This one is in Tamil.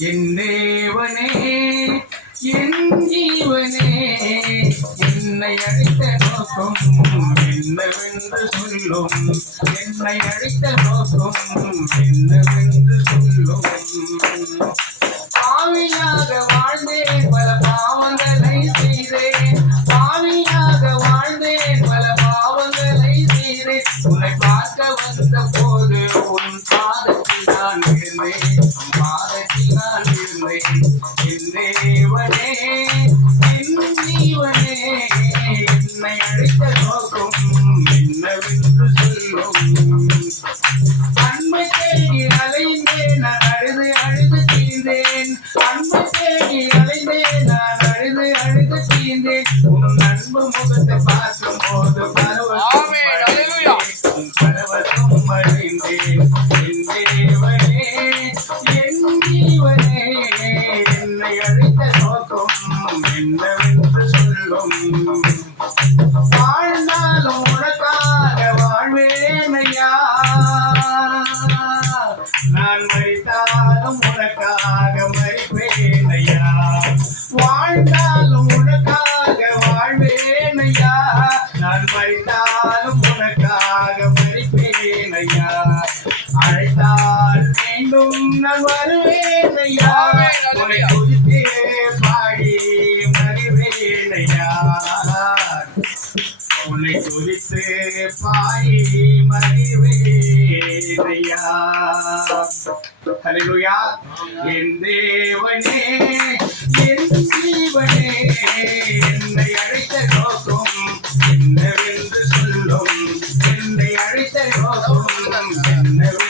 என் தேவனே என் ஜீவனே என்னை அழைத்த நோக்கம் என்னவென்று சொல்லும் என்னை அழைத்த நோக்கம் என்னவென்று சொல்லும் பாவியாக வாழ்ந்தேன் பல பாவங்களை செய்தேன் பாவியாக வாழ்ந்தேன் பல பாவங்களை செய்தேன் உன்னை பார்க்க வந்த போது உன் பாதத்தில் நான் இருந்தேன் உன் பாதத்தில் நான் இருந்தேன் என் தேவனே என் ஜீவனே என்னை அழைத்த நோக்கம் என்னவென்று சொல்லும் அன்பை தேடி அலைந்தேன் நான் அழுது அழுது தீர்ந்தேன் அன்பை தேடி அலைந்தேன் நான் அழுது அழுது தீர்ந்தேன் உன் அன்பு முகத்தை பார்க்கும் போது பரவசம் அடைந்தேன் என் தேவனே என் ஜீவனே என்னை அழைத்த நோக்கம் என்னவென்று சொல்லும் வாழ்ந்தாலும் உனக்காக வாழ்வேன் ஐயா நான் மரித்தாலும் உனக்காக மரிப்பேன் ஐயா வாழ்ந்தாலும் உனக்காக வாழ்வேன் ஐயா நான் மரித்தாலும் உனக்காக மரிப்பேன் ஐயா அழைத்தால் மீண்டும் நான் வருவேன் ஐயா உன்னை குறித்தே பாடி மறிவேன் ஐயா உன்னை குறித்து பாடி மறிவேன் ஐயா ஹல்லேலூயா என் தேவனே என் ஜீவனே என்னை அழைத்த நோக்கம் என்னவென்று சொல்லும் என்னை அழைத்த நோக்கம் என்னவென்று